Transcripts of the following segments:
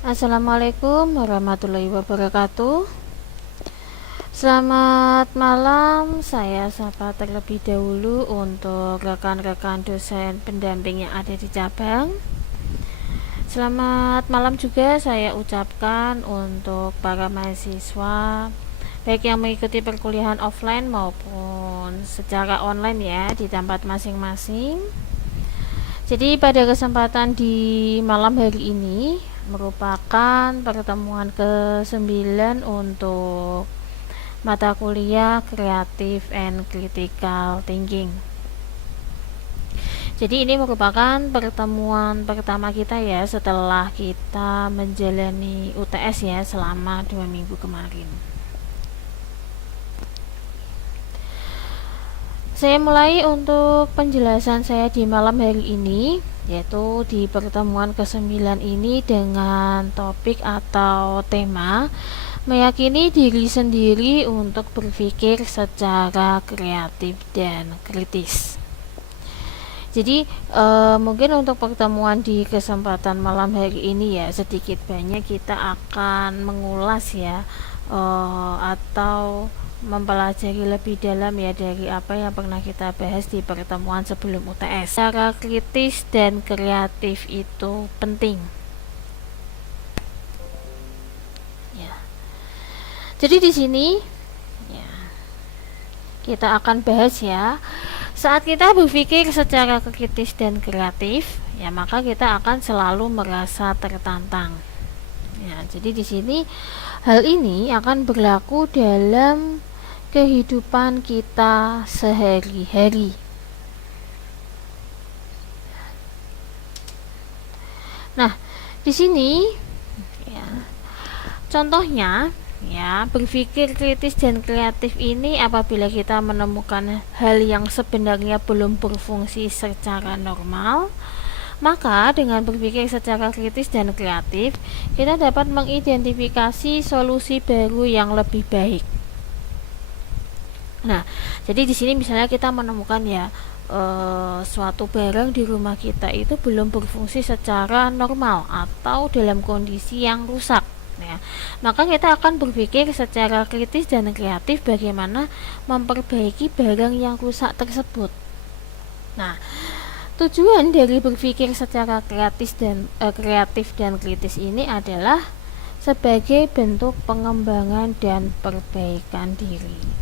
Assalamualaikum warahmatullahi wabarakatuh. Selamat malam, saya sapa terlebih dahulu untuk rekan-rekan dosen pendamping yang ada di cabang. Selamat malam juga saya ucapkan untuk para mahasiswa, baik yang mengikuti perkuliahan offline maupun secara online ya, di tempat masing-masing. Jadi pada kesempatan di malam hari ini merupakan pertemuan ke-9 untuk mata kuliah Creative and Critical Thinking. Jadi ini merupakan pertemuan pertama kita ya setelah kita menjalani UTS ya selama 2 minggu kemarin. Saya mulai untuk penjelasan saya di malam hari ini, yaitu di pertemuan ke-9 ini dengan topik atau tema meyakini diri sendiri untuk berpikir secara kreatif dan kritis. Jadi mungkin untuk pertemuan di kesempatan malam hari ini ya sedikit banyak kita akan mengulas ya atau mempelajari lebih dalam ya dari apa yang pernah kita bahas di pertemuan sebelum UTS. Cara kritis dan kreatif itu penting. Ya. Jadi di sini ya, kita akan bahas ya. Saat kita berpikir secara kritis dan kreatif, ya maka kita akan selalu merasa tertantang. Ya, jadi di sini hal ini akan berlaku dalam kehidupan kita sehari-hari. Nah, di sini ya, contohnya ya, berpikir kritis dan kreatif ini apabila kita menemukan hal yang sebenarnya belum berfungsi secara normal, maka dengan berpikir secara kritis dan kreatif, kita dapat mengidentifikasi solusi baru yang lebih baik. Nah, jadi di sini misalnya kita menemukan ya suatu barang di rumah kita itu belum berfungsi secara normal atau dalam kondisi yang rusak. Ya, maka kita akan berpikir secara kritis dan kreatif bagaimana memperbaiki barang yang rusak tersebut. Nah, tujuan dari berpikir secara kreatif dan kritis ini adalah sebagai bentuk pengembangan dan perbaikan diri.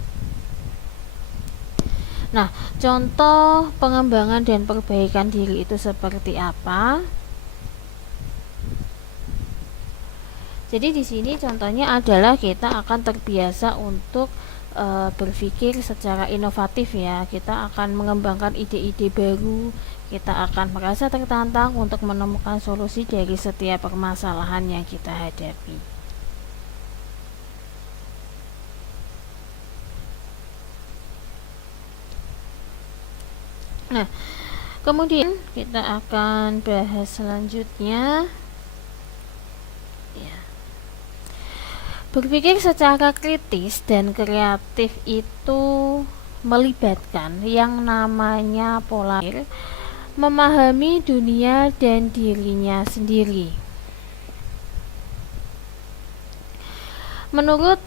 Nah, contoh pengembangan dan perbaikan diri itu seperti apa? Jadi di sini contohnya adalah kita akan terbiasa untuk berpikir secara inovatif ya. Kita akan mengembangkan ide-ide baru. Kita akan merasa tertantang untuk menemukan solusi dari setiap permasalahan yang kita hadapi. Nah, kemudian kita akan bahas selanjutnya ya. Berpikir secara kritis dan kreatif itu melibatkan yang namanya pola pikir, memahami dunia dan dirinya sendiri. Menurut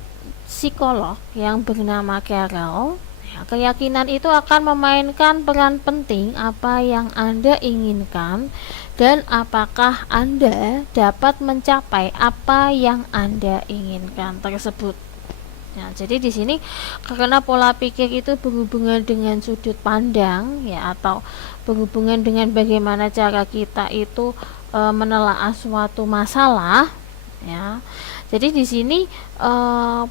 psikolog yang bernama Carroll, keyakinan itu akan memainkan peran penting apa yang Anda inginkan dan apakah Anda dapat mencapai apa yang Anda inginkan tersebut. Nah, jadi di sini karena pola pikir itu berhubungan dengan sudut pandang ya atau berhubungan dengan bagaimana cara kita itu menelaah suatu masalah ya. Jadi di sini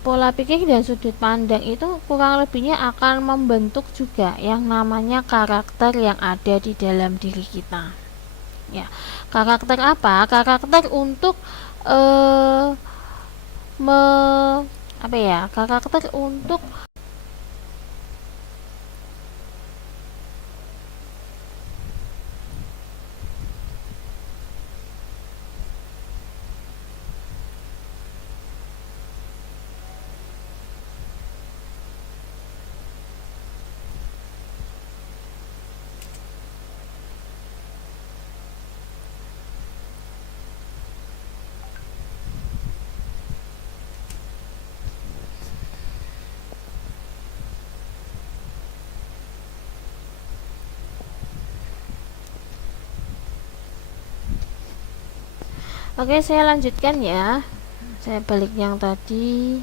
pola pikir dan sudut pandang itu kurang lebihnya akan membentuk juga yang namanya karakter yang ada di dalam diri kita. Ya, karakter apa? Karakter untuk karakter untuk Oke, saya lanjutkan ya. Saya balik yang tadi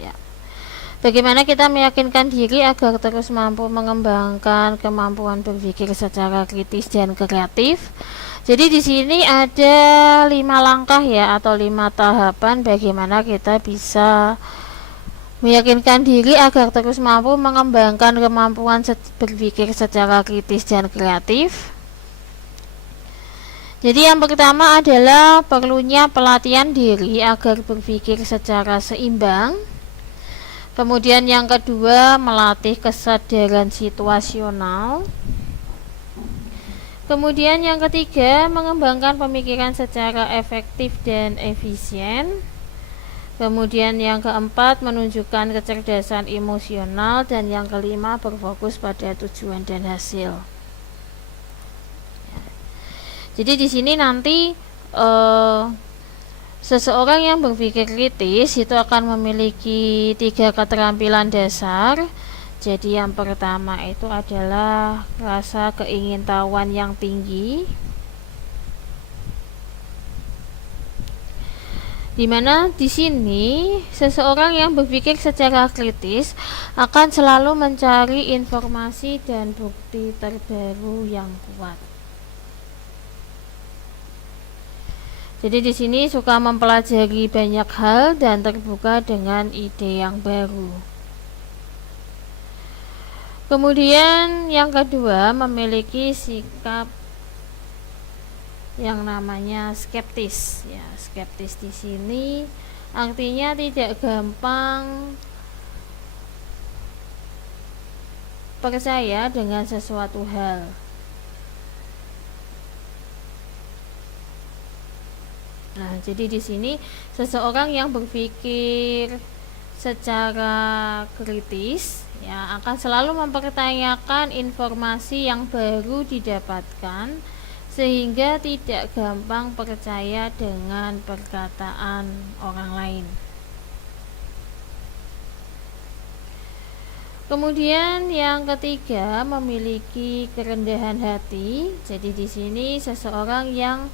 ya. Bagaimana kita meyakinkan diri agar terus mampu mengembangkan kemampuan berpikir secara kritis dan kreatif. Jadi di sini ada 5 langkah ya, atau 5 tahapan bagaimana kita bisa meyakinkan diri agar terus mampu mengembangkan kemampuan berpikir secara kritis dan kreatif. Jadi yang pertama adalah perlunya pelatihan diri agar berpikir secara seimbang. Kemudian yang kedua, melatih kesadaran situasional. Kemudian yang ketiga, mengembangkan pemikiran secara efektif dan efisien. Kemudian yang keempat, menunjukkan kecerdasan emosional. Dan yang kelima, berfokus pada tujuan dan hasil. Jadi di sini nanti seseorang yang berpikir kritis itu akan memiliki 3 keterampilan dasar. Jadi yang pertama itu adalah rasa keingintahuan yang tinggi, dimana di sini seseorang yang berpikir secara kritis akan selalu mencari informasi dan bukti terbaru yang kuat. Jadi di sini suka mempelajari banyak hal dan terbuka dengan ide yang baru. Kemudian yang kedua, memiliki sikap yang namanya skeptis. Ya, skeptis di sini artinya tidak gampang percaya dengan sesuatu hal. Nah, jadi di sini seseorang yang berpikir secara kritis ya akan selalu mempertanyakan informasi yang baru didapatkan, sehingga tidak gampang percaya dengan perkataan orang lain. Kemudian yang ketiga, memiliki kerendahan hati. Jadi di sini seseorang yang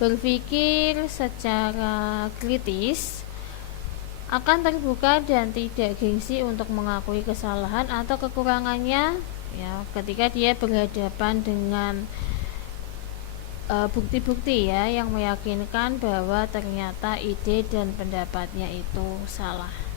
berpikir secara kritis akan terbuka dan tidak gengsi untuk mengakui kesalahan atau kekurangannya ya ketika dia berhadapan dengan bukti-bukti ya yang meyakinkan bahwa ternyata ide dan pendapatnya itu salah.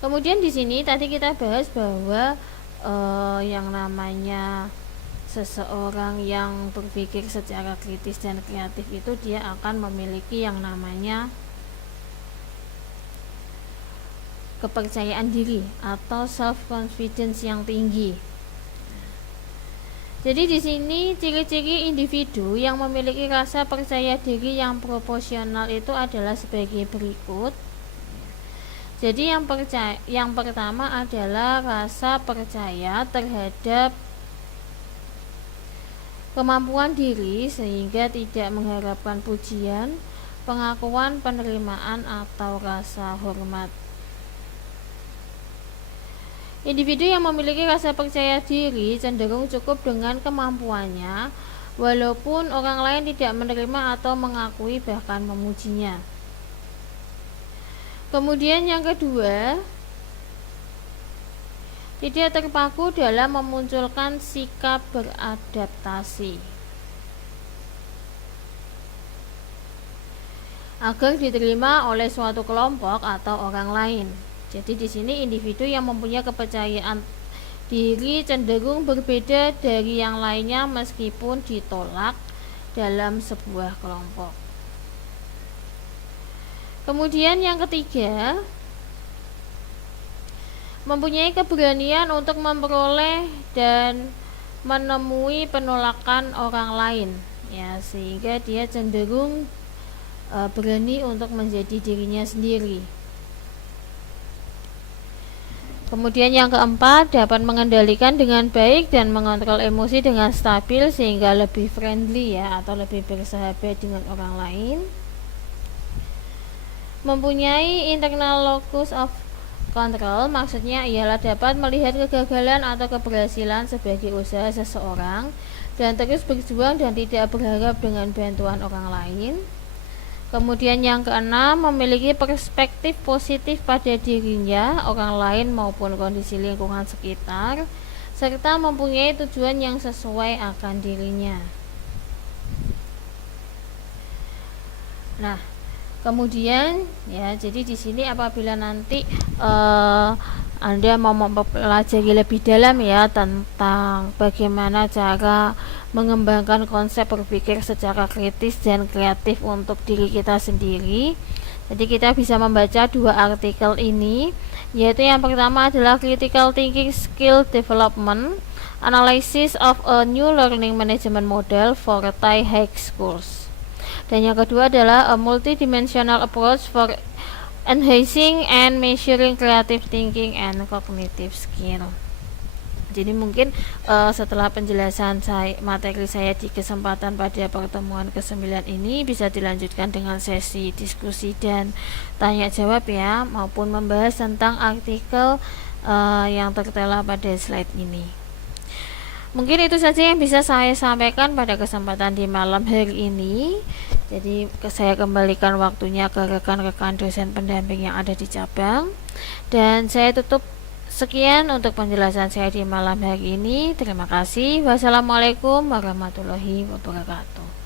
Kemudian di sini tadi kita bahas bahwa yang namanya seseorang yang berpikir secara kritis dan kreatif itu dia akan memiliki yang namanya kepercayaan diri atau self confidence yang tinggi. Jadi di sini ciri-ciri individu yang memiliki rasa percaya diri yang proporsional itu adalah sebagai berikut. Jadi yang pertama adalah rasa percaya terhadap kemampuan diri sehingga tidak mengharapkan pujian, pengakuan, penerimaan, atau rasa hormat. Individu yang memiliki rasa percaya diri cenderung cukup dengan kemampuannya, walaupun orang lain tidak menerima atau mengakui bahkan memujinya. Kemudian yang kedua, tidak terpaku dalam memunculkan sikap beradaptasi agar diterima oleh suatu kelompok atau orang lain. Jadi di sini individu yang mempunyai kepercayaan diri cenderung berbeda dari yang lainnya meskipun ditolak dalam sebuah kelompok. Kemudian yang ketiga, mempunyai keberanian untuk memperoleh dan menemui penolakan orang lain ya, sehingga dia cenderung berani untuk menjadi dirinya sendiri. Kemudian yang keempat, dapat mengendalikan dengan baik dan mengontrol emosi dengan stabil sehingga lebih friendly ya, atau lebih bersahabat dengan orang lain. Mempunyai internal locus of Kontrol maksudnya ialah dapat melihat kegagalan atau keberhasilan sebagai usaha seseorang dan terus berjuang dan tidak berharap dengan bantuan orang lain. Kemudian yang keenam, memiliki perspektif positif pada dirinya, orang lain maupun kondisi lingkungan sekitar, serta mempunyai tujuan yang sesuai akan dirinya. Nah, kemudian ya, jadi di sini apabila nanti Anda mau mempelajari lebih dalam ya tentang bagaimana cara mengembangkan konsep berpikir secara kritis dan kreatif untuk diri kita sendiri. Jadi kita bisa membaca dua artikel ini, yaitu yang pertama adalah Critical Thinking Skill Development, Analysis of a New Learning Management Model for Thai High Schools. Dan yang kedua adalah a multidimensional approach for enhancing and measuring creative thinking and cognitive skill. Jadi mungkin setelah penjelasan materi saya di kesempatan pada pertemuan ke-9 ini bisa dilanjutkan dengan sesi diskusi dan tanya jawab ya, maupun membahas tentang artikel yang tertera pada slide ini. Mungkin itu saja yang bisa saya sampaikan pada kesempatan di malam hari ini. Jadi saya kembalikan waktunya ke rekan-rekan dosen pendamping yang ada di cabang. Dan saya tutup sekian untuk penjelasan saya di malam hari ini. Terima kasih. Wassalamualaikum warahmatullahi wabarakatuh.